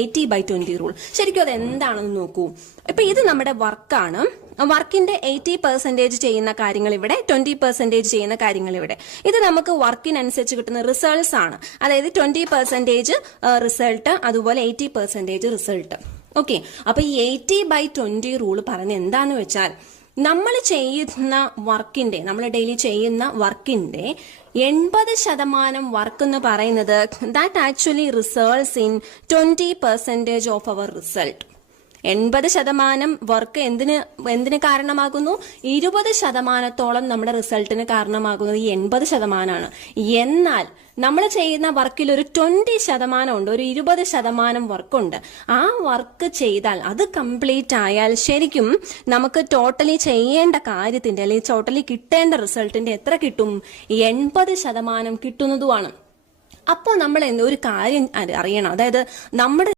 Eighty by twenty rule ശരിക്കും അത് എന്താണെന്ന് നോക്കൂ. ഇപ്പൊ ഇത് നമ്മുടെ വർക്കാണ്. വർക്കിന്റെ എയ്റ്റി പെർസെന്റേജ് ചെയ്യുന്ന കാര്യങ്ങൾ ഇവിടെ ട്വന്റി പെർസെന്റേജ് ചെയ്യുന്ന കാര്യങ്ങൾ ഇവിടെ. ഇത് നമുക്ക് വർക്കിനനുസരിച്ച് കിട്ടുന്ന റിസൾട്ട്സ് ആണ്. അതായത് ട്വന്റി പെർസെന്റേജ് റിസൾട്ട് അതുപോലെ എയ്റ്റി പെർസെന്റേജ് റിസൾട്ട് ഓക്കെ അപ്പൊ ഈ എയ്റ്റി ബൈ ട്വന്റി റൂൾ പറഞ്ഞ എന്താന്ന് വെച്ചാൽ നമ്മൾ ചെയ്യുന്ന വർക്കിന്റെ നമ്മൾ ഡെയിലി ചെയ്യുന്ന വർക്കിന്റെ എൺപത് ശതമാനം വർക്ക് എന്ന് പറയുന്നത് that actually results in twenty percentage of our result എൺപത് ശതമാനം വർക്ക് എന്തിന് എന്തിന് കാരണമാകുന്നു? ഇരുപത് ശതമാനത്തോളം നമ്മുടെ റിസൾട്ടിന് കാരണമാകുന്നത് ഈ എൺപത് ശതമാനമാണ് എന്നാൽ നമ്മൾ ചെയ്യുന്ന വർക്കിൽ ഒരു ട്വന്റി ശതമാനം ഉണ്ട് ഒരു ഇരുപത് ശതമാനം വർക്കുണ്ട്. ആ വർക്ക് ചെയ്താൽ അത് കംപ്ലീറ്റ് ആയാൽ ശരിക്കും നമുക്ക് ടോട്ടലി ചെയ്യേണ്ട കാര്യത്തിന്റെ അല്ലെങ്കിൽ ടോട്ടലി കിട്ടേണ്ട റിസൾട്ടിന്റെ എത്ര കിട്ടും? എൺപത് ശതമാനം കിട്ടുന്നതുമാണ്. അപ്പോൾ നമ്മൾ ഒരു കാര്യം അറിയണം. അതായത് നമ്മുടെ